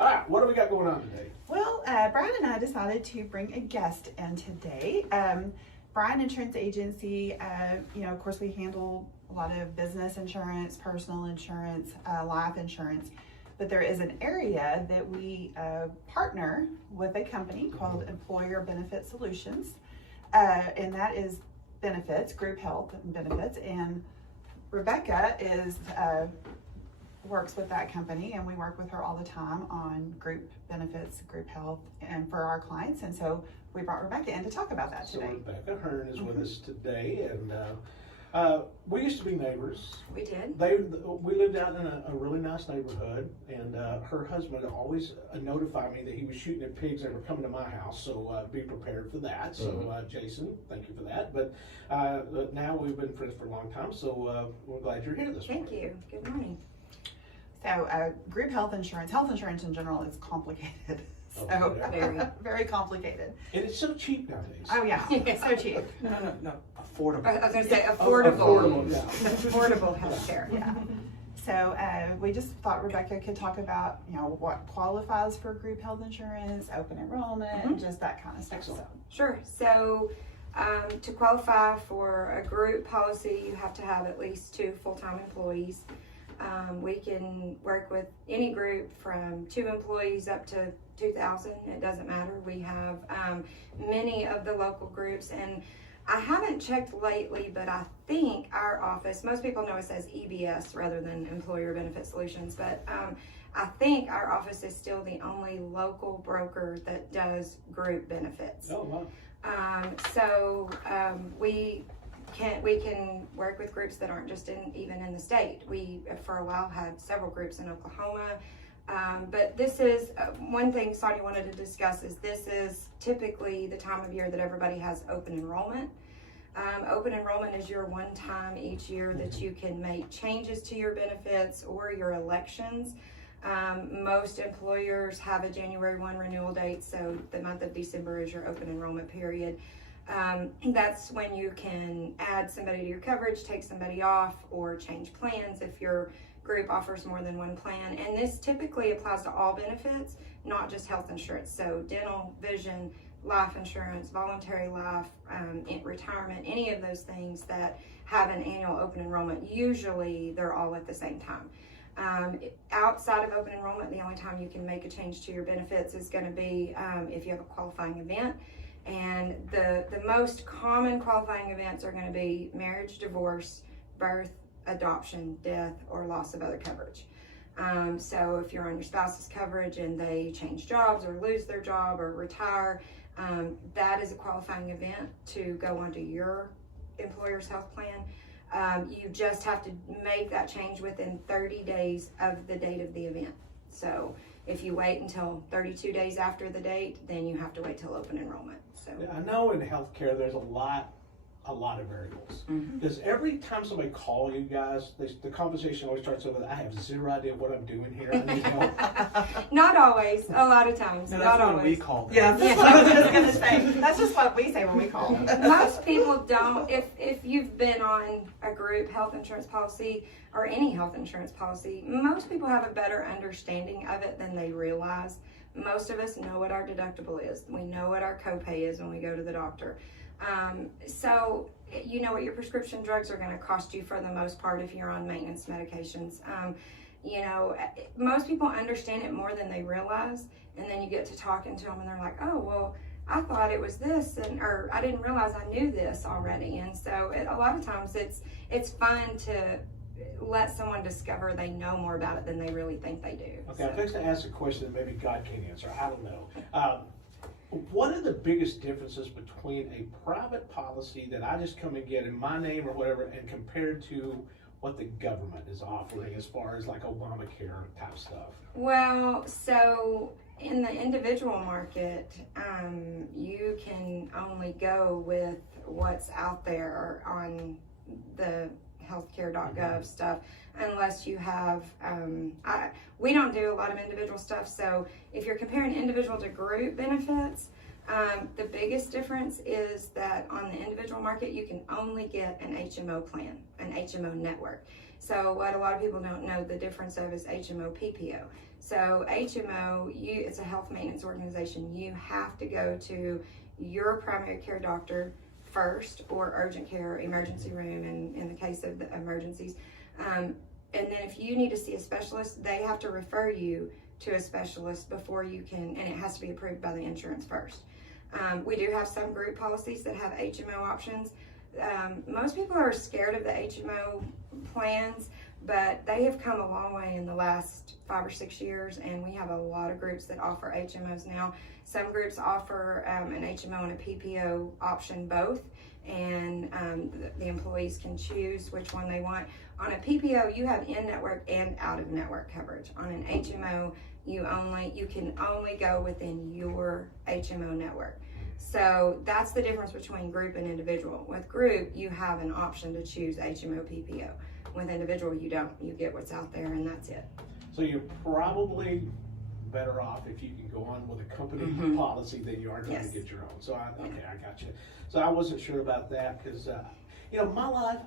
All right, what do we got going on today? Well, Brian and I decided to bring a guest in today. Brian Insurance Agency, of course we handle a lot of business insurance, personal insurance, life insurance, but there is an area that we partner with a company called Employer Benefit Solutions, and that is benefits, group health and benefits, and Rebecca works with that company, and we work with her all the time on group benefits, group health, and for our clients. And so we brought Rebecca in to talk about that today. So Rebecca Hearne is with us today, and we used to be neighbors. We did. We lived out in a really nice neighborhood, and her husband always notified me that he was shooting at pigs that were coming to my house, so be prepared for that. So Jason, thank you for that. But now we've been friends for a long time, so we're glad you're here this morning. Thank you. Good morning. So group health insurance in general is complicated. So very complicated. And it's so cheap nowadays. Oh yeah, so cheap. No, affordable. I was going to say affordable. Yeah. Affordable healthcare. Yeah. So we just thought Rebecca could talk about what qualifies for group health insurance, open enrollment, and just that kind of stuff. Excellent. Sure. So to qualify for a group policy, you have to have at least 2 full-time employees. We can work with any group from 2 employees up to 2,000. It doesn't matter. We have many of the local groups, and I haven't checked lately, but I think our office, most people know us as EBS rather than Employer Benefit Solutions, but I think our office is still the only local broker that does group benefits. Oh, wow. We can work with groups that aren't just even in the state. We, for a while, had several groups in Oklahoma. But this is one thing Sonia wanted to discuss is this is typically the time of year that everybody has open enrollment. Open enrollment is your one time each year that you can make changes to your benefits or your elections. Most employers have a January 1 renewal date, so the month of December is your open enrollment period. That's when you can add somebody to your coverage, take somebody off, or change plans if your group offers more than one plan. And this typically applies to all benefits, not just health insurance. So dental, vision, life insurance, voluntary life, retirement, any of those things that have an annual open enrollment, usually they're all at the same time. Outside of open enrollment, the only time you can make a change to your benefits is going to be if you have a qualifying event. And the most common qualifying events are going to be marriage, divorce, birth, adoption, death, or loss of other coverage. So if you're on your spouse's coverage and they change jobs or lose their job or retire, that is a qualifying event to go onto your employer's health plan. You just have to make that change within 30 days of the date of the event. So if you wait until 32 days after the date, then you have to wait till open enrollment. So I know in healthcare there's a lot of variables. Because every time somebody calls you guys, the conversation always starts with, I have zero idea what I'm doing here. I need help. Not always. A lot of times. No, not that's always. what we call them. Yeah, that's what I was just gonna say. That's just what we say when we call. Most people don't. If you've been on a group health insurance policy or any health insurance policy, most people have a better understanding of it than they realize. Most of us know what our deductible is. We know what our copay is when we go to the doctor. So you know what your prescription drugs are going to cost you for the most part if you're on maintenance medications. Most people understand it more than they realize, and then you get to talking to them and they're like, oh, well, I thought it was this, or I didn't realize I knew this already. And so a lot of times it's fun to let someone discover they know more about it than they really think they do. Okay, I'm fixing to ask a question that maybe God can't answer. I don't know. What are the biggest differences between a private policy that I just come and get in my name or whatever, and compared to what the government is offering as far as like Obamacare type stuff? Well, so in the individual market, you can only go with what's out there on the healthcare.gov stuff unless you have we don't do a lot of individual stuff. So if you're comparing individual to group benefits, the biggest difference is that on the individual market you can only get an HMO plan, an HMO network. So what a lot of people don't know the difference of is HMO, PPO. So HMO, it's a health maintenance organization. You have to go to your primary care doctor first, or urgent care, emergency room in the case of the emergencies. And then if you need to see a specialist, they have to refer you to a specialist before you can, and it has to be approved by the insurance first. We do have some group policies that have HMO options. Most people are scared of the HMO plans, but they have come a long way in the last 5 or 6 years, and we have a lot of groups that offer HMOs now. Some groups offer an HMO and a PPO option both, and the employees can choose which one they want. On a PPO, you have in-network and out-of-network coverage. On an HMO, you can only go within your HMO network. So that's the difference between group and individual. With group, you have an option to choose HMO, PPO. With individual, you don't. You get what's out there, and that's it. So you're probably better off if you can go on with a company policy than you are trying to get your own. So I got you. So I wasn't sure about that because, my life,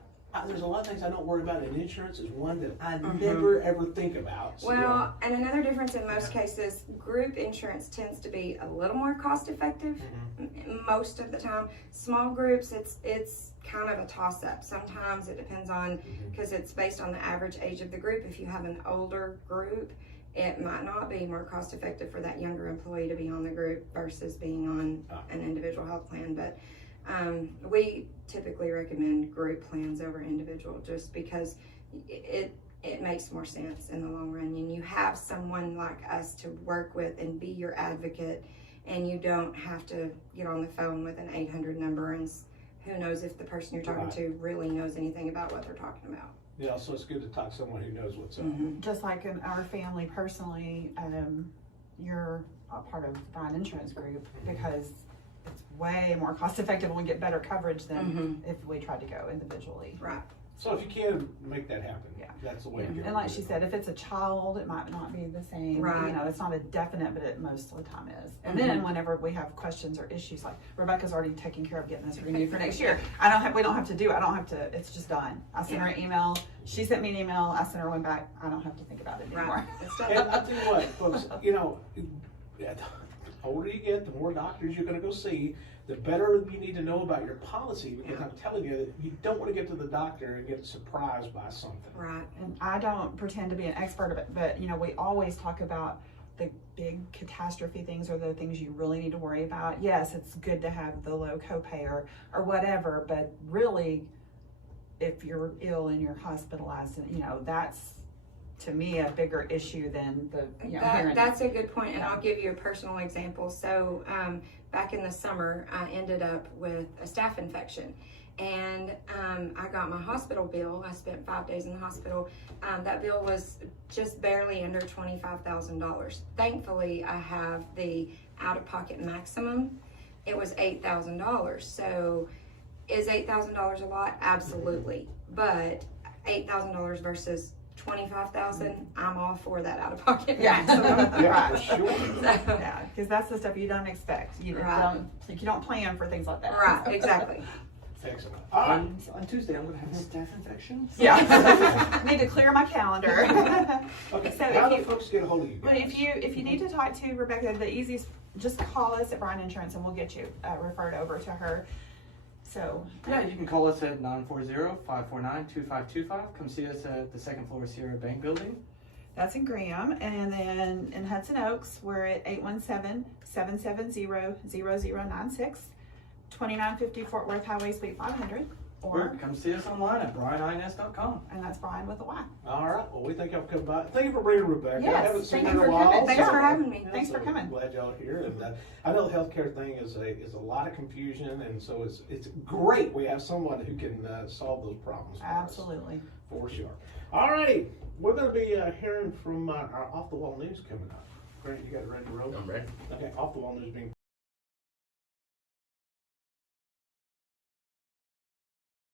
there's a lot of things I don't worry about, and insurance is one that I never ever think about. So, well, and another difference in most cases, group insurance tends to be a little more cost effective most of the time. Small groups, it's kind of a toss up. Sometimes it depends on, because it's based on the average age of the group. If you have an older group, it might not be more cost effective for that younger employee to be on the group versus being on an individual health plan. But we typically recommend group plans over individual, just because it makes more sense in the long run, and you have someone like us to work with and be your advocate, and you don't have to get on the phone with an 800 number, and who knows if the person you're talking to really knows anything about what they're talking about. Yeah, so it's good to talk to someone who knows what's up. Just like in our family personally, you're a part of the Brian Insurance Group because it's way more cost effective and we get better coverage than if we tried to go individually. Right. So if you can make that happen, that's the way to go. And like she said, if it's a child, it might not be the same. Right. It's not a definite, but it most of the time is. And then whenever we have questions or issues, like Rebecca's already taking care of getting this renewed for next year. We don't have to do it. I don't have to, it's just done. I sent her an email. She sent me an email. I sent her one back. I don't have to think about it anymore. Right. And I'll tell you what, folks, the older you get, the more doctors you're going to go see, the better you need to know about your policy, because I'm telling you, you don't want to get to the doctor and get surprised by something. Right. And I don't pretend to be an expert of it, but we always talk about the big catastrophe things or the things you really need to worry about. Yes, it's good to have the low copay or whatever, but really, if you're ill and you're hospitalized, that's to me a bigger issue than the that's a good point, and I'll give you a personal example. So back in the summer, I ended up with a staph infection, and I got my hospital bill. I spent 5 days in the hospital. That bill was just barely under $25,000. Thankfully, I have the out-of-pocket maximum. It was $8,000. So is $8,000 a lot? Absolutely. But $8,000 versus $25,000, I'm all for that out-of-pocket maximum. Yeah, for sure. Yeah, because that's the stuff you don't expect. You don't plan for things like that. Right, exactly. Excellent. On Tuesday, I'm going to have a staph infection. Yeah. Need to clear my calendar. Okay, So how if do folks get a hold of you guys? But if you need to talk to Rebecca, the easiest, just call us at Brian Insurance and we'll get you referred over to her. So Yeah, you can call us at 940-549-2525. Come see us at the Second Floor Ciera Bank building. that's in Graham, and then in Hudson Oaks, we're at 817-770-0096, 2950 Fort Worth Highway, Suite 500, Or come see us online at brianins.com. and that's Brian with a Y. All right. Well, we think I'll come by. Thank you for bringing Rebecca. Yes, I haven't seen thank her you in a for while. coming. Thanks for having me. Thanks for coming. Glad y'all are here. And I know the healthcare thing is a lot of confusion, and so it's great we have someone who can solve those problems for us. Absolutely. For sure. All righty. We're going to be hearing from our Off the Wall News coming up. Grant, you got it ready to roll? I'm ready. Okay. Off the Wall News being